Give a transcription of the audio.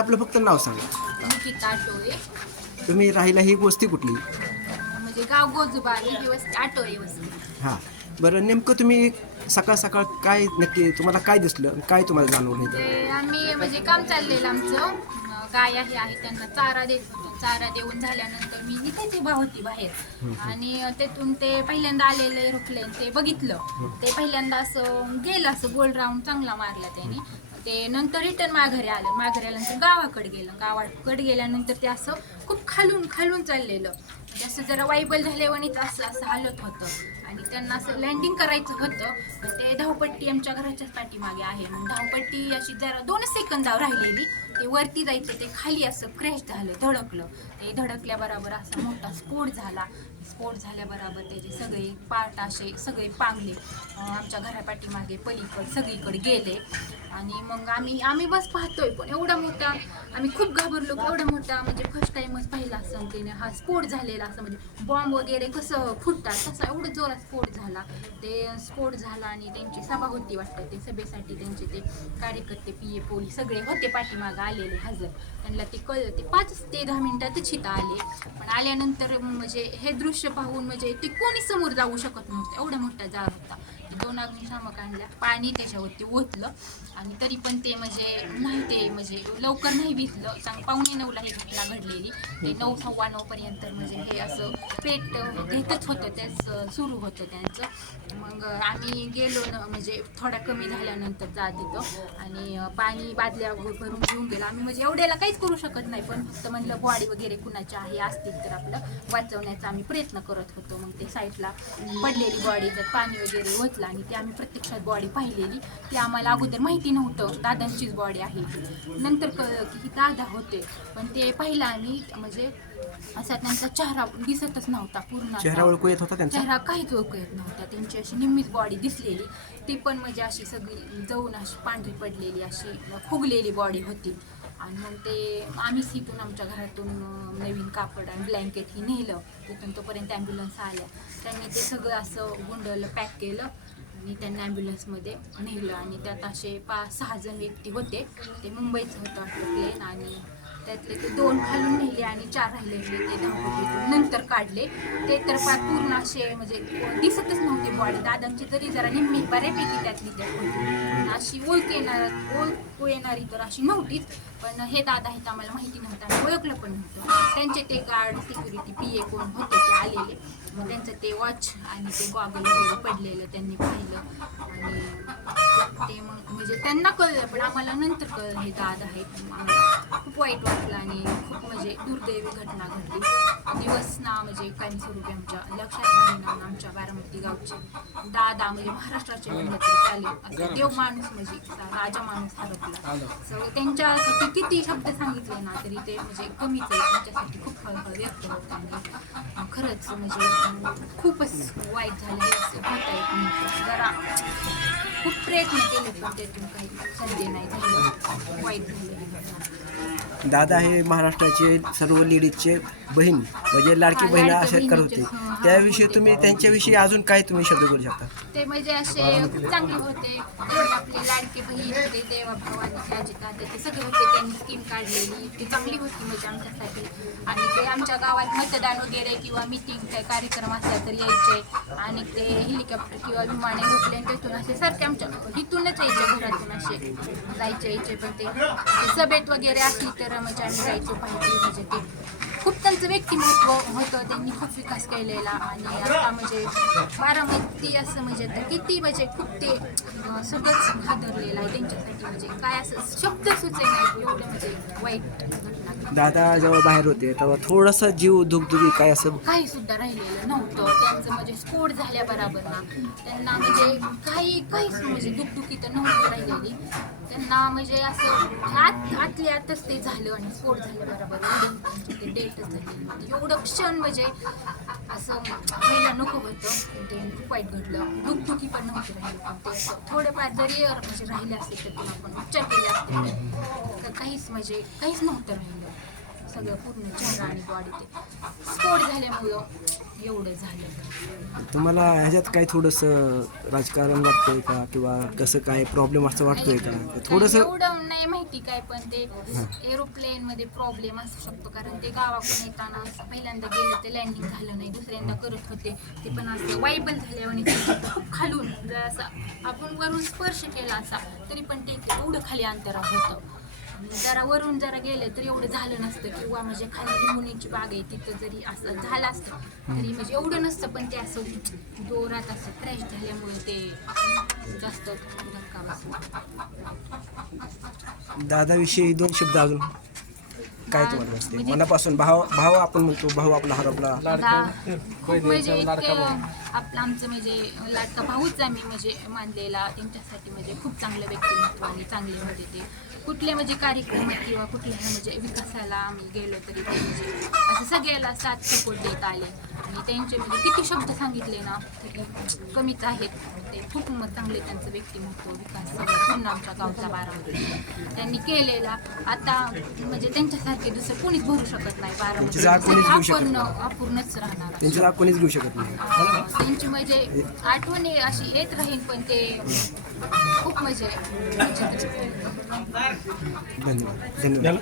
आपलं फक्त नाव सांगा. निकिता आटोळे. तुम्ही राहिला ही वस्ती कुठली? म्हणजे गाव गोजूबारी ही वस्ती आटोळे वस्ती. हां, बरं नेमकं तुम्ही सकाळ सकाळ काय नक्की तुम्हाला काय दिसलं आणि काय तुम्हाला जाणवलं इथं? ते आम्ही म्हणजे काम चाललेलं आमचं. गाय आहे त्यांना चारा देत होतो. चारा देऊन झाल्यानंतर मी इथेच उभा होती बाहेर आणि तेथून ते पहिल्यांदा आलेले रुकले ते बघितलं. ते पहिल्यांदा असं गेलं, असं गोल राऊंड चांगला मारला त्यांनी. ते नंतर रिटर्न माघारी आल्यानंतर गावाकडे गावाकडे गेल्यानंतर ते असं खूप खालून खालून चाललेलं. असं जरा वाईबल झाल्यावानीच असं असं हालत होतं आणि त्यांना असं लँडिंग करायचं होतं. ते धावपट्टी आमच्या घराच्याच पाठीमागे आहे. मग धावपट्टी अशी जरा 2 सेकंदावर राहिलेली. ते वरती जायचं ते खाली असं क्रॅश झालं, धडकलं. ते धडकल्याबरोबर असा मोठा स्फोट झाला. स्फोट झाल्याबरोबर त्याचे सगळे पार्ट असे सगळे पांगले आमच्या घरापाठीमागे पलीकडे सगळीकडे गेले. आणि मग आम्ही बस पाहतोय, पण एवढा मोठा आम्ही खूप घाबरलो. एवढा मोठा म्हणजे फर्स्ट टाइमच पाहिला असं त्याने हा स्फोट झालेला, असं म्हणजे बॉम्ब वगैरे कसं फुटतात तसा एवढं जोरात स्फोट झाला. ते स्फोट झाला आणि त्यांची सभा होती वाटतं. ते सभेसाठी त्यांचे ते कार्यकर्ते PA पोलीस सगळे होते पाठीमागं आलेले हजर. त्यांना ते कळलं. ते 5 ते 10 मिनिटातच इथं आले. पण आल्यानंतर म्हणजे हे दृश्य पाहून म्हणजे ते कोणी समोर जाऊ शकत नव्हतं, एवढा मोठा जाळ होता. 2 अग्निशामक आणल्या, पाणी त्याच्यावरती ओतलं आणि तरी पण ते म्हणजे नाही, ते म्हणजे लवकर नाही भिजलं. 9:45ला ही घटना घडलेली. ते 9, 9:15 पर्यंत म्हणजे हे असं पेट घेतच होतं, तेच सुरू होतं त्यांचं. मग आम्ही गेलो ना, म्हणजे थोडा कमी झाल्यानंतर जा तिथं आणि पाणी बादल्या भरून घेऊन गेलो आम्ही. म्हणजे एवढ्याला काहीच करू शकत नाही, पण फक्त म्हणलं बॉडी वगैरे कुणाच्या आहे असतील तर आपलं वाचवण्याचा आम्ही प्रयत्न करत होतो. मग ते साईडला पडलेली बॉडी तर पाणी वगैरे ओतलं आणि ती आम्ही प्रत्यक्षात बॉडी पाहिलेली. ती आम्हाला अगोदर माहिती नव्हतं दादांचीच बॉडी आहे. नंतर कळलं की ही दादा होते. पण ते पहिला आम्ही म्हणजे असा त्यांचा चेहरा दिसतच नव्हता पूर्ण. चेहरा ओळखू येत होता त्यांचा? चेहरा काहीच ओळखू येत नव्हता. त्यांची अशी निम्मीच बॉडी दिसलेली. ती पण म्हणजे अशी सगळी जाऊन अशी पांढरी पडलेली अशी फुगलेली बॉडी होती. आणि मग ते आम्हीच इथून आमच्या घरातून नवीन कापड आणि ब्लँकेट ही नेलं. तिथून तोपर्यंत ॲम्ब्युलन्स आल्या. त्यांनी ते सगळं असं गुंडलं, पॅक केलं आणि त्यांना ॲम्ब्युलन्समध्ये नेलं. आणि त्यात असे 5-6 जण व्यक्ती होते. ते मुंबईचं होतं वाटतं प्लेन. आणि त्यातले ते 2 खालून नेले आणि 4 राहिलेले ते धावपट्टीतून नंतर काढले. ते तर पूर्ण असे म्हणजे दिसतच नव्हते बॉडी. दादांची तरी जरा निम्मी बऱ्यापैकी त्यातली त्यात होती. अशी ओळखू येणारी तर अशी नव्हतीच. पण हे दादा आहेत आम्हाला माहिती नव्हतं आणि ओळखलं पण नव्हतं. त्यांचे ते गार्ड सिक्युरिटी PA कोण होते ते आलेले. मग त्यांचं ते वॉच आणि ते गॉगल वगैरे पडलेलं त्यांनी पाहिलं. आणि ते मग म्हणजे त्यांना कळलं, पण आम्हाला नंतर कळलं हे दादा आहेत. आम्हाला खूप वाईट वाटलं आणि खूप म्हणजे दुर्दैवी घटना घडली. दिवस ना म्हणजे कायमस्वरूपी आमच्या लक्षात राहिना. आमच्या बारामती गावचे दादा म्हणजे महाराष्ट्राचे म्हणलं तरी चालेल असं देव माणूस, म्हणजे राजा माणूस हरपला. सो त्यांच्यासाठी किती शब्द सांगितले ना तरी ते म्हणजे कमीच आहे. त्यांच्यासाठी खूप हळहळ व्यक्त होत आणि खरंच म्हणजे खूपच वाईट झालं हे असं होत आहे. जरा खूप प्रयत्न केले पण त्यातून काही संधी नाही झालं. वाईट झालं. दादा हे महाराष्ट्राचे सर्व लेडीजचे बहीण म्हणजे लाडकी बहीण असे करत होते. त्याविषयी तुम्ही त्यांच्याविषयी अजून काय तुम्ही शब्द बोलू शकता? ते म्हणजे असे खूप चांगले होते. त्यांनी आपले लाडके बहीण होते, देवाभावानी अजितदादा ते सगळे होते. त्यांनी स्कीम काढलेली ती चांगली होती म्हणजे आमच्यासाठी. आणि ते आमच्या गावात मतदान वगैरे किंवा मिटिंग काही कार्यक्रम असला तर यायचे. आणि ते हेलिकॉप्टर किंवा विमाने एरोप्लेन तिथून असे सारखे आमच्या इथूनच यायचे, घरातून असे जायचे. पण ते सभेत वगैरे असली तर म्हणजे आम्ही जायचो पाहिजे. म्हणजे ते खूप त्यांचं व्यक्तिमत्व होतं. त्यांनी खूप विकास केलेला. आणि आता म्हणजे बारामती असं म्हणजे तर किती म्हणजे खूप ते सगळंच हादरलेलं आहे त्यांच्यासाठी. म्हणजे काय असं शब्द सुचे नाही एवढं म्हणजे वाईट घटना. दादा जेव्हा बाहेर होते तेव्हा थोडंसं जीव दुखदुखी काय असं काही सुद्धा राहिलेलं नव्हतं त्यांचं. म्हणजे स्फोट झाल्याबरोबर ना त्यांना म्हणजे काहीच म्हणजे दुखदुखी तर नव्हती राहिलेली त्यांना. म्हणजे असं आतल्या आतच ते झालं आणि स्फोट झाल्याबरोबर ते डेटच झाली. एवढं क्षण म्हणजे असं व्हायला नको होतं. ते खूप वाईट घडलं. दुखदुखी पण नव्हती राहिली. पण ते असं थोडेफार जरी म्हणजे राहिले असते तर तुला आपण उपचार केले असते तर काहीच म्हणजे काहीच नव्हतं राहिलं. सगळं पूर्ण चेहरा आणि बॉडी ते स्फोट झाल्यामुळं एवढं झालं. तुम्हाला ह्याच्यात काही थोडंसं राजकारण वाटतंय का किंवा कसं काय प्रॉब्लेम असं वाटतोय का थोडंसं? एवढं नाही माहिती काय, पण ते एरोप्लेन मध्ये प्रॉब्लेम असू शकतो, कारण ते गावाकडून येताना असं पहिल्यांदा गेलं ते लँडिंग झालं नाही, दुसऱ्यांदा करत होते ते पण असं वायबल झाल्यावर आणि खूप खालून जर असं आपण वरून स्पर्श केला असा तरी पण ते एवढं खाली अंतरावर होतं. जरा वरून जरा गेलं तर एवढं झालं नसतं, किंवा म्हणजे खाली लिंबुनीची बाग आहे तिथं जरी असं झालं असतं तरी म्हणजे एवढं नसतं, पण ते असं जोरात असं क्रॅश झाल्यामुळे ते जास्त धक्का बसला. दादाविषयी 2 शब्द अजून काय तुम्हाला वाटते मनापासून? भाव आपण म्हणतो, भाऊ आपला हरपला. खूप म्हणजे इतके आपलं आमचं म्हणजे लाडका भाऊच आम्ही म्हणजे मानलेला, त्यांच्यासाठी म्हणजे खूप चांगलं व्यक्तिमत्व आणि चांगले म्हणजे ते कुठले म्हणजे कार्यक्रम किंवा कुठल्याही म्हणजे विकासाला आम्ही गेलो तरी ते म्हणजे असं सगळ्याला साथ सपोर्ट देत आले, आणि त्यांचे म्हणजे किती शब्द सांगितले ना तरी कमीच आहेत. ते खूप चांगले त्यांचं व्यक्तिमत्व, विकास सगळं पूर्ण आमच्या गावचा बारामती त्यांनी केलेला. आता म्हणजे त्यांच्यासारखे दुसरं कोणीच भरू शकत नाही त्यांची जाग कोणीच घेऊ शकत बारामती, अपूर्णच राहणार. त्यांची जाग कोणीच घेऊ शकत नाही. त्यांची म्हणजे आठवणी अशी येत राहील, पण ते खूप म्हणजे धन्यवाद.